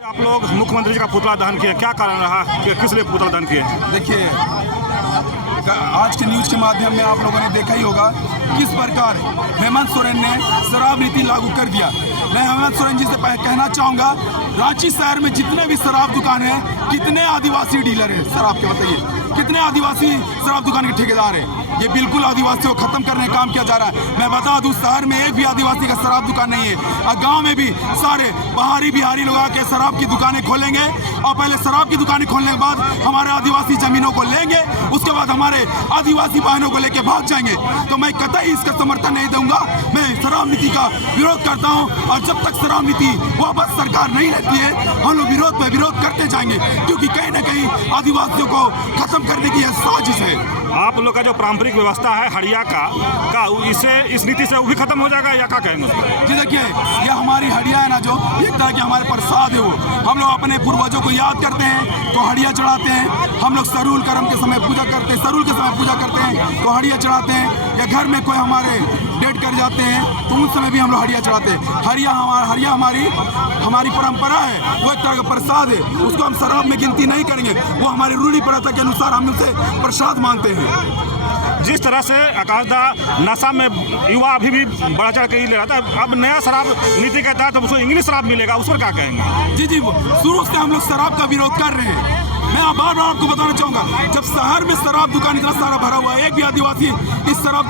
आप लोग मुख्यमंत्री जी का पुतला दहन किए, क्या कारण रहा कि किस लिए पुतला दहन किए? देखिए, आज के न्यूज़ के माध्यम में आप लोगों ने देखा ही होगा किस प्रकार हेमंत सोरेन ने शराब नीति लागू कर दिया। मैं हेमंत सोरेन जी से कहना चाहूँगा, रांची शहर में जितने भी शराब दुकान हैं, कितने आदिवासी डीलर हैं शराब के, बताइए कितने आदिवासी शराब दुकान के ठेकेदार हैं? ये बिल्कुल आदिवासियों को खत्म करने का काम किया जा रहा है। मैं बता दूं, शहर में एक भी आदिवासी का शराब दुकान नहीं है और गांव में भी सारे बाहरी बिहारी लोग आके शराब की दुकानें खोलेंगे और पहले शराब की दुकानें खोलने के बाद हमारे आदिवासी जमीनों को लेंगे, उसके बाद हमारे आदिवासी बहनों को लेके भाग जाएंगे। तो मैं कतई इसका समर्थन नहीं दूंगा। मैं शराब नीति का विरोध करता हूँ और जब तक शराब नीति वापस सरकार नहीं लेती है, हम लोग विरोध पे विरोध करते जाएंगे, क्योंकि कहीं ना कहीं आदिवासियों को खत्म करने की यह साजिश है। आप लोग का जो पारंपरिक व्यवस्था है हड़िया का इससे इस नीति से वो भी खत्म हो जाएगा या क्या कहेंगे? जी देखिए, ये हमारी हड़िया है ना, जो एक तरह की हमारे प्रसाद है। वो हम लोग अपने पूर्वजों को याद करते हैं तो हड़िया चढ़ाते हैं। हम लोग सरूल कर्म के समय पूजा करते हैं, सरूल के समय पूजा करते हैं तो हड़िया चढ़ाते हैं। या घर में कोई हमारे डेट कर जाते हैं तो उस समय भी हम लोग हड़िया चढ़ाते हैं। हड़िया हमारी परंपरा है, वो एक तरह का प्रसाद है। उसको हम शराब में गिनती नहीं करेंगे, वो हमारी रूढ़ी प्रथा के अनुसार हम उसे प्रसाद मानते हैं। जिस तरह से आकाशदा नशा में युवा अभी भी बढ़ा चढ़ के ही ले रहा था, अब नया शराब नीति के तहत उसको इंग्लिश शराब मिलेगा, उस पर क्या कहेंगे? जी शुरू से हम लोग शराब का विरोध कर रहे हैं। मैं बार बार आपको बताना चाहूंगा, जब शहर में शराब दुकान इतना सारा भरा हुआ है, एक भी आदिवासी इस शराब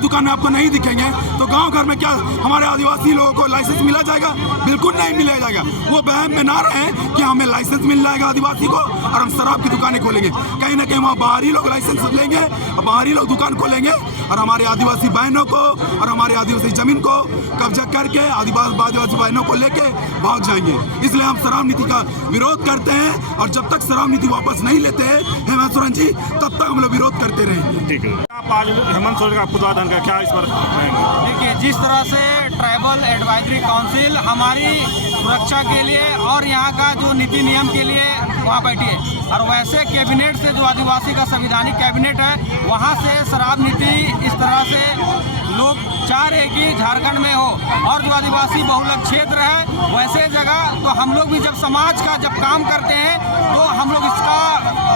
दुकान में आपको नहीं दिखेंगे, तो गांव घर में क्या हमारे आदिवासी लोगों को लाइसेंस मिला जाएगा? बिल्कुल नहीं मिला जाएगा। वो बहम में ना रहे कि हमें लाइसेंस मिल जाएगा आदिवासी को और हम शराब की दुकानें खोलेंगे। कहीं ना कहीं वहाँ बाहरी लोग लाइसेंस लेंगे और बाहरी लोग दुकान खोलेंगे और हमारे आदिवासी बहनों को और हमारे आदिवासी जमीन को कब्जा करके आदिवासी बहनों को लेके भाग जाएंगे। इसलिए हम शराब नीति का विरोध करते हैं और जब तक शराब नीति वापस नहीं लेते हैं हेमंत सोरेन जी, तब तक हम लोग विरोध करते रहेंगे। ठीक है, आप आज हेमंत सोरेन का पुतला दहन का क्या इस पर कहेंगे? देखिए, जिस तरह से ट्राइबल एडवाइजरी काउंसिल हमारी सुरक्षा के लिए और यहाँ का जो नीति नियम के लिए वहाँ बैठी है, और वैसे कैबिनेट से जो आदिवासी का संविधानिक कैबिनेट है, वहाँ से शराब नीति इस तरह से लोग चाह रहे कि झारखंड में हो और जो आदिवासी बहुलक क्षेत्र है वैसे जगह, तो हम लोग भी जब समाज का जब काम करते हैं तो हम लोग इसका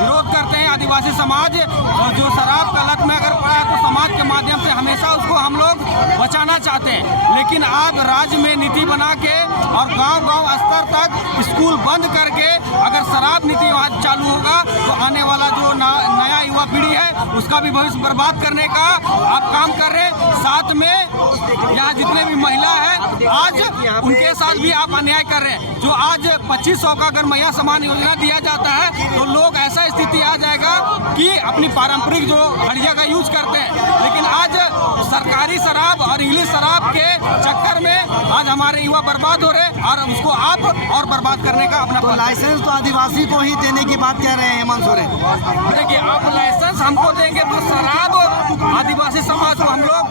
विरोध करते हैं। आदिवासी समाज जो शराब का लत में अगर पड़ा है तो समाज के माध्यम से हमेशा उसको हम लोग बचाना चाहते हैं। लेकिन आज राज्य में नीति बना के और गांव-गांव स्तर तक स्कूल बंद करके अगर शराब नीति वहाँ चालू होगा तो आने वाला जो नया युवा पीढ़ी है उसका भी भविष्य बर्बाद करने का आप काम कर रहे हैं। साथ में यहाँ जितने भी महिला है आज उनके साथ भी आप अन्याय कर रहे हैं। जो आज 2500 का अगर मैया समान योजना दिया जाता है तो लोग ऐसा स्थिति आ जाएगा कि अपनी पारंपरिक जो हड़िया का यूज करते हैं, लेकिन आज सरकारी शराब और इंग्लिश शराब के चक्कर में आज हमारे युवा बर्बाद हो रहे हैं और उसको आप और बर्बाद करने का अपना तो लाइसेंस तो आदिवासी को ही देने की बात कह रहे हैं हेमंत सोरेन। देखिए, आप लाइसेंस हमको देंगे तो शराब आदिवासी समाज को हम लोग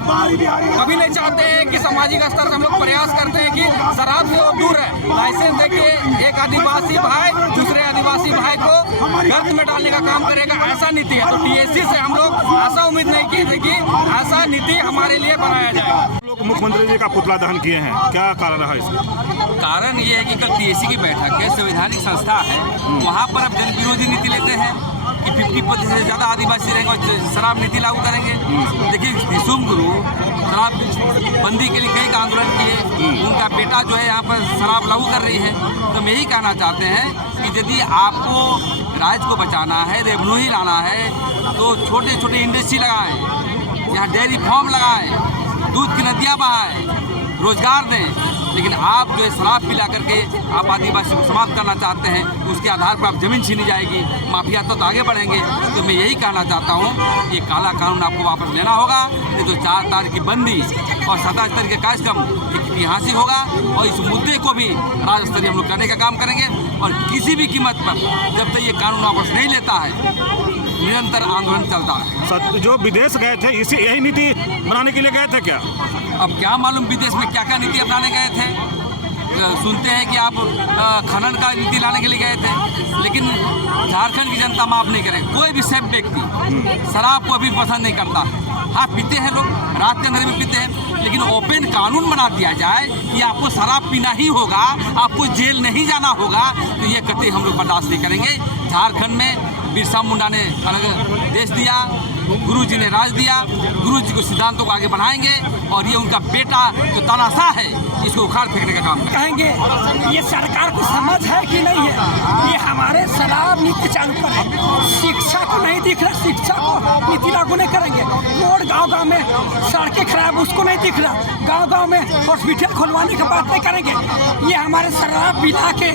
कभी नहीं चाहते हैं कि सामाजिक स्तर से हम लोग प्रयास करते हैं कि शराब से दूर है। लाइसेंस देके एक आदिवासी भाई दूसरे आदिवासी भाई को गर्द में डालने का काम करेगा, ऐसा नीति है। तो टीएससी से हम लोग ऐसा उम्मीद नहीं की थी कि ऐसा नीति हमारे लिए बनाया जाएगा। लोग मुख्यमंत्री जी का पुतला दहन किए हैं, क्या कारण रहा इसका? कारण ये है कि कल टीएससी की बैठक है, संवैधानिक संस्था है, वहाँ पर अब जन विरोधी नीति लेते हैं कि 50% से ज़्यादा आदिवासी रहेंगे और शराब नीति लागू करेंगे। देखिए, दिसुम गुरु शराब बंदी के लिए कई का आंदोलन किए, उनका बेटा जो है यहाँ पर शराब लागू कर रही है। तो हम यही कहना चाहते हैं कि यदि आपको राज्य को बचाना है, रेवेन्यू ही लाना है, तो छोटे छोटे इंडस्ट्री लगाएं, यहाँ डेयरी फार्म लगाएं, दूध की नदियाँ बहाएं, रोजगार दें। लेकिन आप जो है शराब पिला करके आप आदिवासी को समाप्त करना चाहते हैं, उसके आधार पर आप जमीन छीनी जाएगी, माफिया तो आगे बढ़ेंगे। तो मैं यही कहना चाहता हूँ, ये काला कानून आपको वापस लेना होगा, नहीं तो 4 तारीख की बंदी और 27 तारीख का कार्यक्रम एक ऐतिहासिक होगा। और इस मुद्दे को भी राज्य स्तरीय हम लोग करने का काम करेंगे और किसी भी कीमत पर जब तक ये कानून वापस नहीं लेता है निरंतर आंदोलन चलता है। जो विदेश गए थे इसी यही नीति बनाने के लिए गए थे क्या? अब क्या मालूम विदेश में क्या क्या नीति अपनाने गए थे। सुनते हैं कि आप खनन का नीति लाने के लिए गए थे, लेकिन झारखंड की जनता माफ नहीं करे। कोई भी सभ्य व्यक्ति शराब को अभी पसंद नहीं करता। हाँ, पीते हैं लोग, रात के अंदर भी पीते हैं, लेकिन ओपन कानून बना दिया जाए कि आपको शराब पीना ही होगा, आपको जेल नहीं जाना होगा, तो ये कतई हम लोग बर्दाश्त नहीं करेंगे। झारखंड में बिरसा मुंडा ने अलग देश दिया, गुरु जी ने राज दिया, गुरु जी को सिद्धांतों को आगे बढ़ाएंगे और ये उनका बेटा जो तानाशाह है इसको उखाड़ फेंकने का काम करेंगे। ये सरकार को समझ है कि नहीं है? ये हमारे शराब नीति चालू कर रहे हैं, शिक्षा को नहीं दिख रहा, शिक्षा को नीति लागू नहीं करेंगे। रोड गांव-गांव में सड़कें खराब, उसको नहीं दिख रहा, गांव-गांव में हॉस्पिटल खुलवाने की बात नहीं करेंगे। ये हमारे शराब पिला के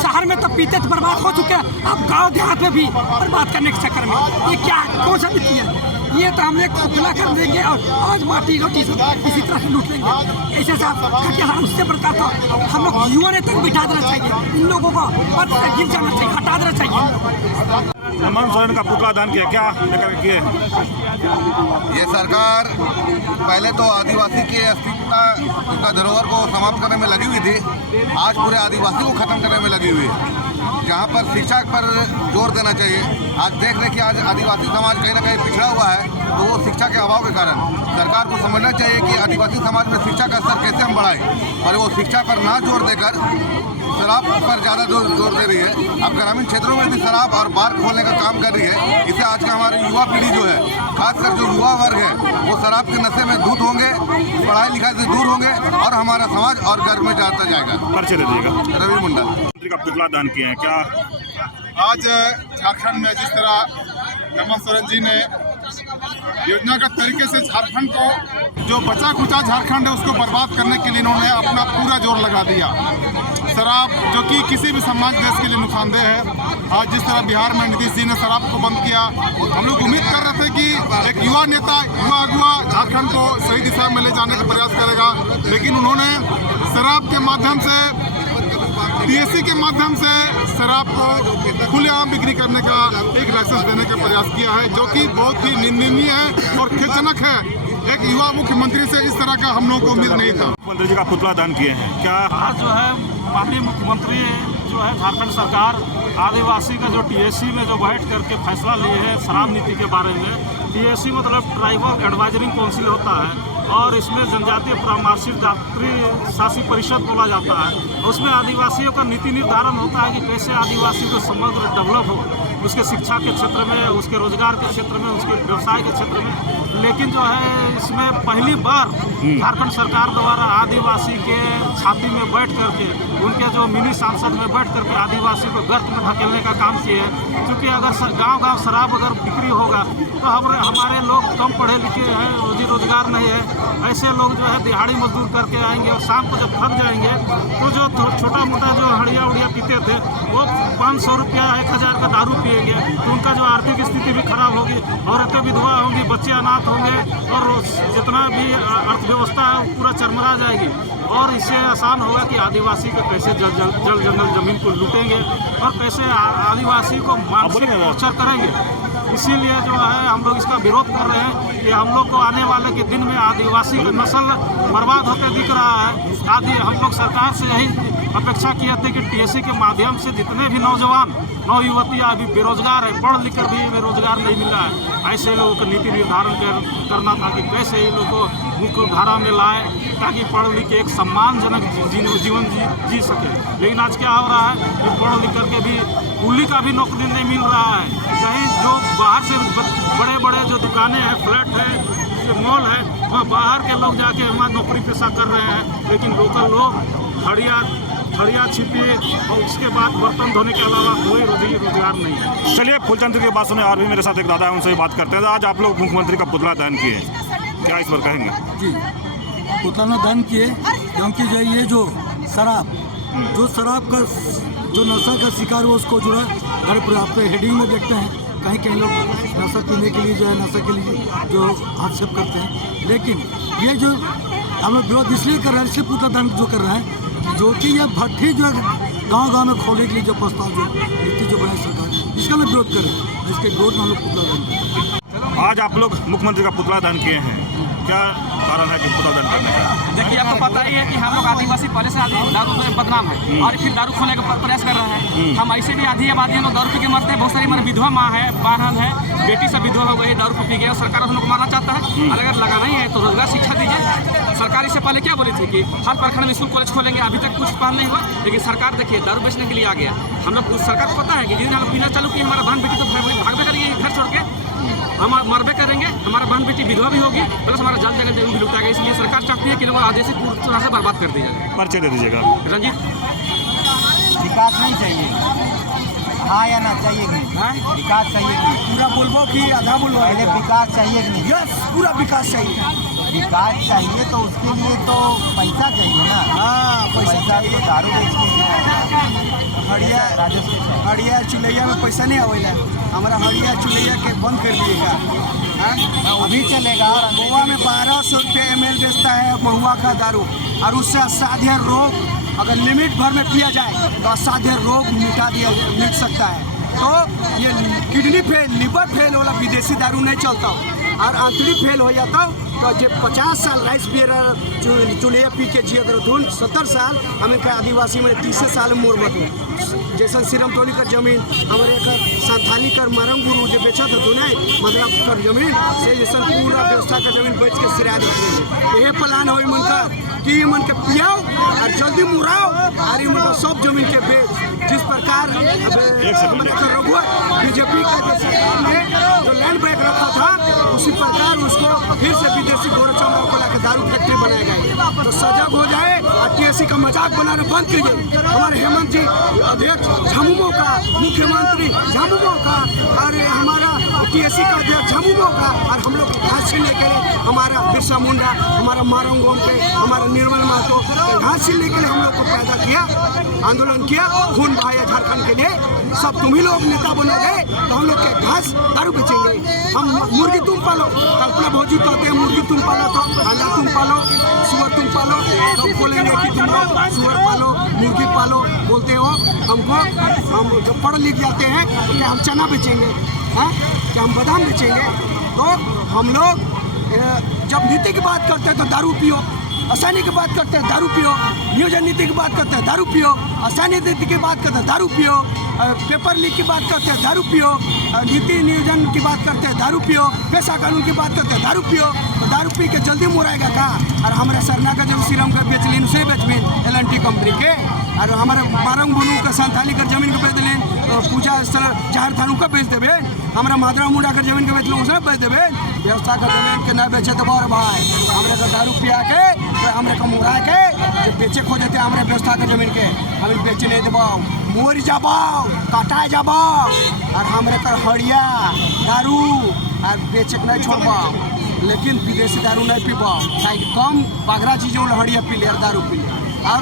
शहर में तो पीते तो बर्बाद हो चुके हैं, अब गाँव देहात में भी बर्बाद करने के चक्कर में ये क्या कौन सा नीति है? ये तो हमने खोखला कर देंगे और आज माटी रोटी इसी तरह से लूट लेंगे। ऐसे साहब उससे बढ़ता तो हम लोग युवा ने तक बिठा देना चाहिए, इन लोगों को पद से गिर जाना चाहिए, हटा देना चाहिए। हेमंत सोरेन का पुतला दान किया, क्या लेकर किए? ये सरकार पहले तो आदिवासी के अस्तित्व उनका धरोहर को समाप्त करने में लगी हुई थी, आज पूरे आदिवासी को खत्म करने में लगी हुई है। जहाँ पर शिक्षा पर जोर देना चाहिए, आज देख रहे कि आज आदिवासी समाज कहीं ना कहीं पिछड़ा हुआ है, तो वो शिक्षा के अभाव के कारण सरकार को समझना चाहिए कि आदिवासी समाज में शिक्षा का स्तर कैसे हम बढ़ाएं, और वो शिक्षा पर ना जोर देकर शराब पर ज़्यादा जोर दे रही है। अब ग्रामीण क्षेत्रों में भी शराब और बार खोलने का काम कर रही है। इससे आज का हमारी युवा पीढ़ी जो है, खासकर जो युवा वर्ग है, वो शराब के नशे में धूत होंगे, पढ़ाई लिखाई से दूर होंगे और हमारा समाज और गर्व में जाता जाएगा। परिचय दे दीजिएगा। रवि मुंडा मंत्री का पुतला दान किए हैं, क्या आज झारखंड में जिस तरह हेमंत सोरेन जी ने योजनागत तरीके से झारखंड को, जो बचा खुचा झारखंड है, उसको बर्बाद करने के लिए इन्होंने अपना पूरा जोर लगा दिया। शराब जो कि किसी भी समाज देश के लिए नुकसानदेह है, आज जिस तरह बिहार में नीतीश जी ने शराब को बंद किया, हम लोग उम्मीद कर रहे थे कि एक युवा नेता, युवा अगुआ झारखंड को सही दिशा में ले जाने का प्रयास करेगा, लेकिन उन्होंने शराब के माध्यम से, टीएससी के माध्यम से शराब को खुलेआम बिक्री करने का एक लाइसेंस देने का प्रयास किया है, जो कि बहुत ही निंदनीय है और खेदजनक है। एक युवा मुख्यमंत्री से इस तरह का हम लोगों को उम्मीद नहीं था। मुख्यमंत्री जी का पुतला दान किए हैं, क्या आज जो है माननीय मुख्यमंत्री जो है झारखंड सरकार आदिवासी का जो टीएससी में जो बैठ करके फैसला लिए है शराब नीति के बारे में। टीएससी मतलब ट्राइबल एडवाइजरी काउंसिल होता है और इसमें जनजातीय परामर्शित जाति शासी परिषद बोला जाता है। उसमें आदिवासियों का नीति निर्धारण होता है कि कैसे आदिवासी को समग्र डेवलप हो, उसके शिक्षा के क्षेत्र में, उसके रोजगार के क्षेत्र में, उसके व्यवसाय के क्षेत्र में। लेकिन जो है इसमें पहली बार झारखंड सरकार द्वारा आदिवासी के छाती में बैठ करके, उनके जो मिनी सांसद में बैठ करके आदिवासी को गर्त में धकेलने का काम किए हैं। क्योंकि अगर गांव-गांव शराब अगर बिक्री होगा तो हमारे लोग कम पढ़े लिखे हैं, रोजी रोजगार नहीं है, ऐसे लोग जो है दिहाड़ी मजदूर करके आएंगे और शाम को जब थक जाएंगे तो जो छोटा मोटा जो हड़िया उड़िया पीते थे वो 500 रुपया 1000 का दारू पिएंगे, तो उनका जो आर्थिक स्थिति भी खराब होगी, औरतें विधवा होंगी, बच्चे अनाथ होंगे और जितना भी अर्थव्यवस्था है वो पूरा चरमरा जाएगी। और इससे आसान होगा कि आदिवासी को कैसे जल जंगल जमीन को लूटेंगे और कैसे आदिवासी को मानसिक टॉर्चर करेंगे। इसीलिए जो है हम लोग इसका विरोध कर रहे हैं कि हम लोग को आने वाले के दिन में आदिवासी की नस्ल बर्बाद होकर दिख रहा है। हम लोग सरकार से यही अपेक्षा किए थे कि टीएससी के माध्यम से जितने भी नौजवान नौयुवतियाँ अभी बेरोजगार है, पढ़ लिख कर भी बेरोजगार नहीं मिल रहा है, ऐसे लोगों का नीति निर्धारण करना था कि कैसे इन लोगों को मुख्य धारा में लाए ताकि पढ़ लिख के एक सम्मानजनक जीवन जी सके। लेकिन आज क्या हो रहा है कि पढ़ लिख करके भी कुली का भी नौकरी नहीं मिल रहा है। कहीं जो बाहर से बड़े बड़े जो दुकानें हैं, फ्लैट है, मॉल है, वहाँ बाहर के लोग जाके वहाँ नौकरी पेशा कर रहे हैं, लेकिन लोकल लोग हड़िया छिपी और उसके बाद बर्तन धोने के अलावा कोई रोजगार नहीं है। चलिए फूलचंद की बात सुने, और भी मेरे साथ एक दादा है, उनसे भी बात करते हैं। आज आप लोग मुख्यमंत्री का पुतला दान किए, क्या इस पर कहेंगे? जी, पुतला दहन किए, क्योंकि जो ये जो शराब का जो नशा का शिकार हो उसको जो है घर पर आप हेडिंग में देखते हैं, कहीं लोग नशा पीने के लिए जो है नशा के लिए जो हस्तक्षेप करते हैं। लेकिन ये जो हम लोग विरोध इसलिए कर रहे हैं, इसलिए पुतला दहन जो कर रहे हैं, जो कि ये भट्ठी जो है गांव में खोलने के लिए जो प्रस्ताव जो नीति जो बनाई सरकार, इसका हम विरोध कर रहे हैं। इसके विरोध में हम लोग पुतला दहन कर रहे हैं। आज आप लोग मुख्यमंत्री का पुतला दहन किए हैं, क्या कारण है कि पुतला दहन करने का? देखिए, आपको पता ही है कि हम लोग आदिवासी पहले से दारू में बदनाम है और फिर दारू खोलने का प्रयास कर रहा है। हम ऐसे भी आधी आबादी हम लोग दारू पी के मरते हैं। बहुत सारी हमारी विधवा माँ है, बहन है, बेटी सब विधवा हो गई, दारू पी गए और सरकार हम लोग को मारना चाहता है। अगर लगाना ही है तो रोजगार शिक्षा दीजिए। सरकार इससे पहले क्या बोली थी कि हर प्रखंड में स्कूल कॉलेज खोलेंगे, अभी तक कुछ पहल नहीं हुआ। लेकिन सरकार देखिए दारू बेचने के लिए आ गया। हम लोग सरकार को पता है कि जिस दिन हम लोग पीना चालू किए, हमारा बहन बेटी तो भागवे करेंगे घर छोड़ के, हम मरबे करेंगे, हमारा बहन बेटी विधवा भी होगी, प्लस हमारा जल जगह जमीन भी लुटाएगा। इसलिए सरकार चाहती है कि लोग आदिवासी पूरी तरह से बर्बाद कर दिया जाए। पर्चे दे दीजिएगा। रंजीत, विकास नहीं चाहिए, हाँ या ना चाहिए कि नहीं? विकास चाहिए कि नहीं? पूरा बोलबो कि आधा बोलबो? पहले विकास चाहिए कि नहीं? यस, पूरा विकास चाहिए। विकास चाहिए तो उसके लिए तो पैसा चाहिए ना। हाँ, पैसा तो दारू बेच के हड़िया चुलैया में पैसा नहीं आवेला। हमारा हड़िया चुलैया के बंद कर दिएगा। अभी चलेगा। गोवा में 1200 रुपये ml बेचता है महुआ का दारू, और उससे असाध्य रोग अगर लिमिट भर में पिया जाए तो असाध्य रोग मिट सकता है। तो ये किडनी फेल, लिवर फेल वाला विदेशी दारू नहीं चलता, और आंतरिक फेल हो जाता तो जो 50 साल राइस बियर चूल्हे पी के जिए धुन 70 साल हमें का आदिवासी में 30 साल में मोर बतू जैसा सिरम टोली कर जमीन हमारे संथाली कर मरम गुरु जो बेचा था तूने मतलब कर जमीन से जैसा पूरा व्यवस्था का जमीन बेच के सिरा देते। यही प्लान हो मन का कि मन के पियाओ और जल्दी मुराओ और मतलब सब जमीन के बेच। जिस प्रकार रघुआ बीजेपी का जो लैंड ब्रेक रखा था उसी प्रकार उसको फिर से विदेशी गोरचौड़ा को लाकर दारू फैक्ट्री बनाया गया। तो सजग हो जाए और टीएससी का मजाक बनाना बंद कीजिए। हमारे हेमंत जी अध्यक्ष झामुमो का, मुख्यमंत्री झामुमो का, और हमारा टीएससी का अध्यक्ष झामुमो का, और हम लोग घास छीनने के लिए हमारा बिरसा मुंडा, हमारा मारंगोम पे हमारा निर्मल महतो घास छीनने के लिए हम लोग को पैदा किया, आंदोलन किया, खून बहाया झारखंड के लिए। सब तुम ही लोग नेता बनोगे तो हम लोग के घास दारू बेचेंगे। हम मुर्गी तुम पालो, कल्पना भौजी कहते हैं मुर्गी तुम पालो, तो अंडा तुम पालो, सुअर तुम पालो, तो बोलेंगे कि तुम लोग सुअर पालो, मुर्गी पालो बोलते हो हमको। हम जब पढ़ लिख जाते हैं तो क्या हम चना बेचेंगे? हाँ, क्या हम बादाम बेचेंगे? तो हम लोग जब नीति की बात करते हैं तो दारू पियो, आसानी की बात करते हैं दारू पियो, नियोजन नीति की बात करते हैं दारू पियो, आसानी नीति की बात करते हैं दारू पियो, पेपर लीक की बात करते हैं दारू पियो, नीति नियोजन की बात करते हैं दारू पियो, पैसा कानून की बात करते हैं दारू पियो। तो दारू पी के जल्दी मुराएगा का? और हमारे सरना का जब सीरम का बेचलिन उसे बेचबिन LNT कंपनी के, और हमारे बारंग बुनू का संथाली कर जमीन को बेच दिलीन, पूजा स्थल जहर थानू का बेच देवे, हमारा माधरा मुंडा कर जमीन को बेच लो उसे बेच देवे। व्यवस्था का जमीन के न बेचे तो बार भाई हमारे का दारू पिया के हमारे को मुरा के जो बेचे खो देते हमारे व्यवस्था का जमीन के हमें बेचे नहीं देबाओ, मोर जाबाओ, काटा जाबाओ, और हमारे कर हड़िया दारू और बेचे नहीं छोड़बाओ। लेकिन विदेशी दारू नहीं पीबाओ, कम बागरा चीज हड़िया पी ले और दारू पी ले। और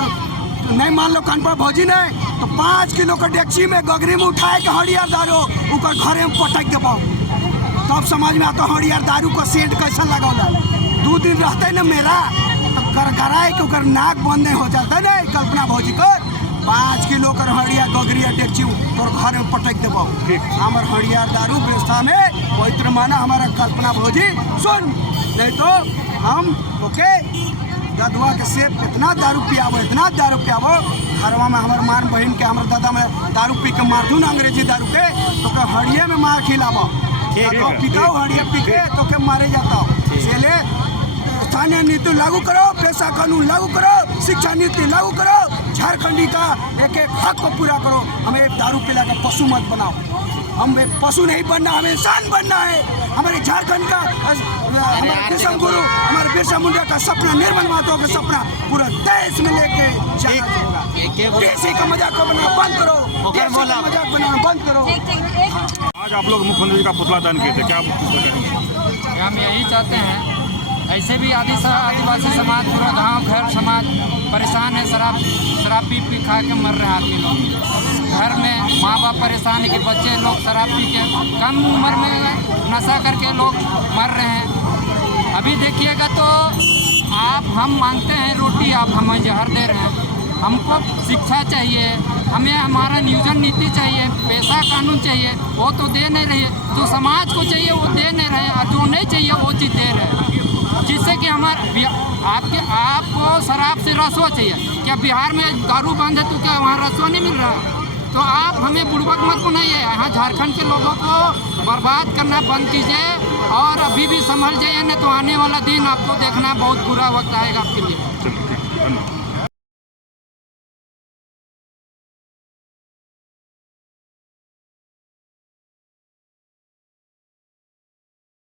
नहीं मान लो कान पर भौजी नहीं तो 5 किलो का डेक्ची में गगरी में उठाए के हड़ियार दारू उकर घरे में पटक देबाओ, तब समझ में आता हड़ियार दारू का सेंट कैसा लगौला। 2 दिन रहते न मेरा तो गरगराए के उकर नाक बंद नहीं हो जाता नहीं कल्पना भौजी को 5 किलो कर हड़िया गगरिया डेक्ची तोर घर में पटक देबाओ। हमार हड़ियार दारू व्यवस्था में पवित्र माना हमारा कल्पना भौजी सुन, नहीं तो हम ओके ददुआ के सेब इतना दारू पियाबो, इतना दारू पियाबो, घरवा में हमारे मार बहन के हमारे दादा में दारू पी के मार दूँ ना अंग्रेजी दारू के तो क्या हड़िया में मार खिलाबो, तो पिताओ हड़िया पी के तो क्या मारे जाता हो। इसलिए स्थानीय नीति लागू करो, पैसा कानून लागू करो, शिक्षा नीति लागू करो, झारखंडी का एक एक हक को पूरा करो। हमें दारू पिला का पशु मत बनाओ, हम पशु नहीं बनना, हमें इंसान बनना है। हमारे झारखंड का हमारे देशम गुरु हमारे बिरसा मुंडा का सपना, निर्मल महतो का सपना पूरा देश में लेके जाना। देसी का मजाक बनाना बंद करो, देसी का मजाक बनाना बंद करो। आज आप लोग मुख्यमंत्री का पुतला दहन किए थे, क्या आप उसको कहेंगे? हम यही चाहते हैं ऐसे भी आदिवासी समाज, पूरा गांव घर समाज परेशान है। शराब पी खा के मर रहे हैं आदमी लोग। घर में माँ बाप परेशान है कि बच्चे लोग शराब पी के कम उम्र में नशा करके लोग मर रहे हैं। अभी देखिएगा तो हम मांगते हैं रोटी, आप हमें जहर दे रहे हैं। हमको शिक्षा चाहिए, हमें हमारा नियोजन नीति चाहिए, पैसा कानून चाहिए, वो तो दे नहीं रही है। जो समाज को चाहिए वो दे नहीं रहे, और जो नहीं चाहिए वो चीज़ दे रहे हैं। जिससे कि आपको शराब से रसवा चाहिए। क्या बिहार में दारू बंद है तो क्या वहाँ रसवा नहीं मिल रहा? तो आप हमें बुड़बक मत बनाइए। यहाँ झारखंड के लोगों को बर्बाद करना बंद कीजिए, और अभी भी संभल जाइए, नहीं तो आने वाला दिन आपको देखना बहुत बुरा वक्त आएगा आपके लिए। चलिए, धन्यवाद।